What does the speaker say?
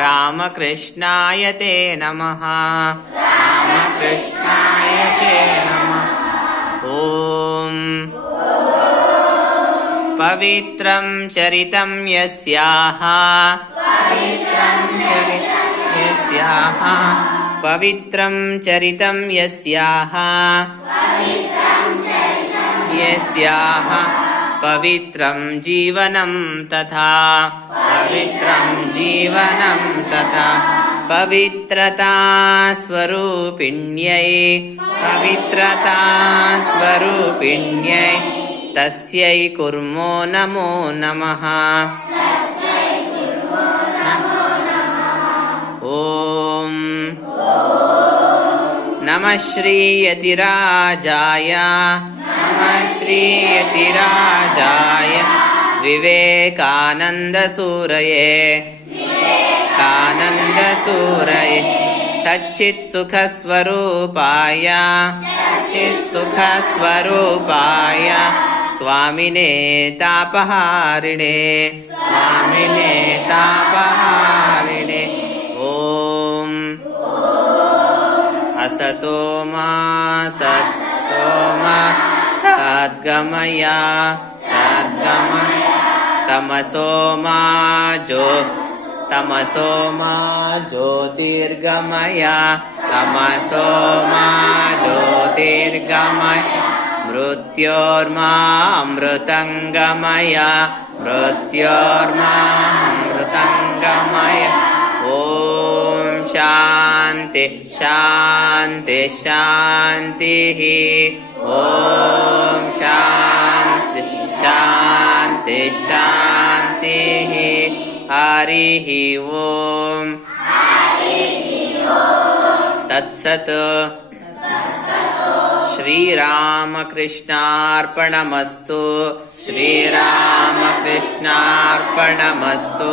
रामकृष्णाय ते नमः। रामकृष्णाय ते नमः ॐ पवित्रं चरितं यस्याः यस्याः। पवित्रं चरितं यस्याः। यस्याः पवित्रं जीवनं तथा। पवित्रं जीवनं तथा। पवित्रता स्वरूपिण्यै। पवित्रता स्वरूपिण्यै। तस्यै कुर्मो नमो नमः। ॐ। नमः श्रीयतिराजाय। नमः विवेकानन्दसूरये। कानन्दसूरये। सच्चित्सुखस्वरूपाय। चित्सुखस्वरूपाय स्वामिने तापहारिणे। स्वामिने तापहारिणे। ॐ। असतो मा सत्तो मा सद्गमया सद्गमय तमसो मा ज्यो तमसो मा ज्योतिर्गमया तमसो मा ज्योतिर्गमय मृत्योर्मामृतङ्गमय मृत्योर्मामृतङ्गमय। ॐ शान्ति शान्ति शान्तिः। ॐ शान्ति शान्ति शान्तिः। हरिः ॐ तत्सत् श्रीरामकृष्णार्पणमस्तु। श्रीरामकृष्णार्पणमस्तु